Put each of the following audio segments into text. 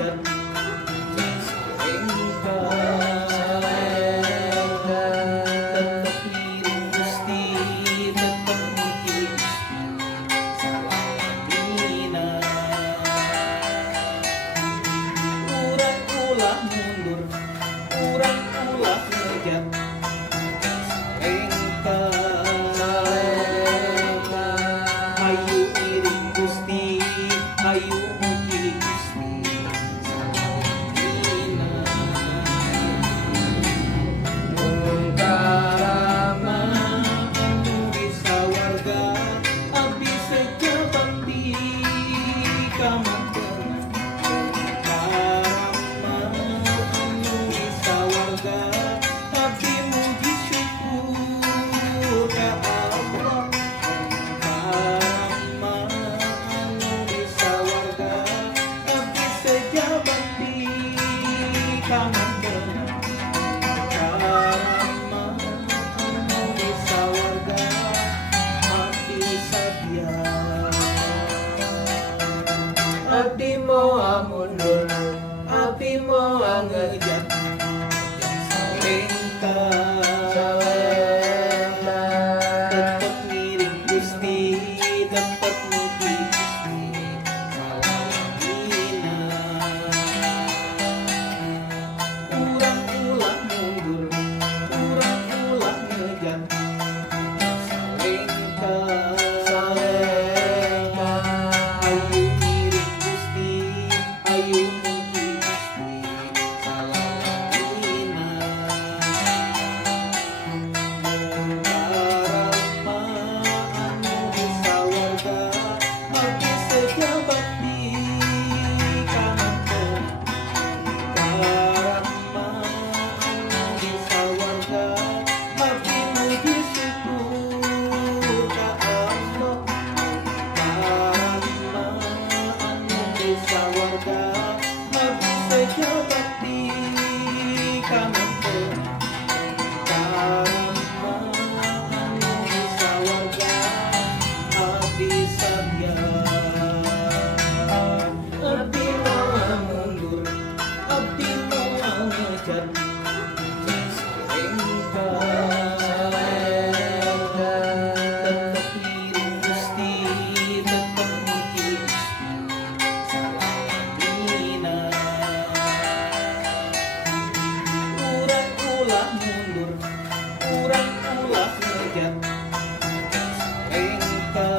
ngejat tetep ngiring Gusti, tetep muji Gusti salamina. Urang ulah mundur, urang ulah ngejat hayu iring Gusti, hayu muji Gusti salamina. Mungkarama anu bisa warga abdi sejabakti kamantenan. Mungkarama anu bisa warga abdi muji syukur ka Allah. Mungkarama anu bisa warga abdi sejabakti kamantenan. Karama anu bisa warga abdi sadia. Abdi moal mundur, abdi moal ngejat salenta, tetep ngiring Gusti, tetep muji Gusti salamina. Urang ulah mundur, urang ulah ngejat salenta, hayu ngiring Gusti, hayu muji Gusti salamina. Mungkarama anu bisa warga abdi sejabakti kamantenan. Mungkarama anu bisa warga abdi muji syukur ka Allah. Mungkarama anu bisa warga abdi sejabakti kamantenan. Karama anu bisa warga abdi sadia. Abdi moal mundur, abdi moal ngejat salenta, tetep ngiring Gusti, tetep muji Gusti salamina. Urang ulah mundur, urang ulah ngejat salenta,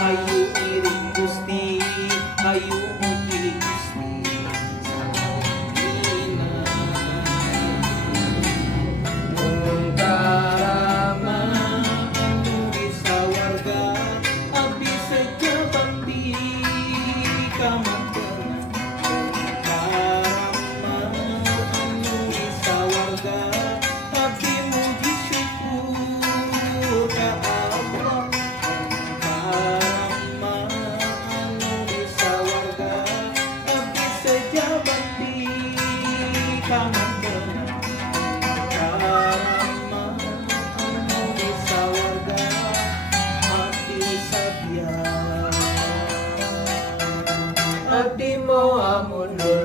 hayu iring Gusti, hayu muji Gusti salamina. Mungkarama anu bisa warga abdi sejabakti kamantenan. Mungkarama anu bisa warga abdi muji syukur ka Allah. Mungkarama anu bisa warga abdi sejabakti kamantenan. Karama anu bisa warga abdi sadia. Abdi moal mundur,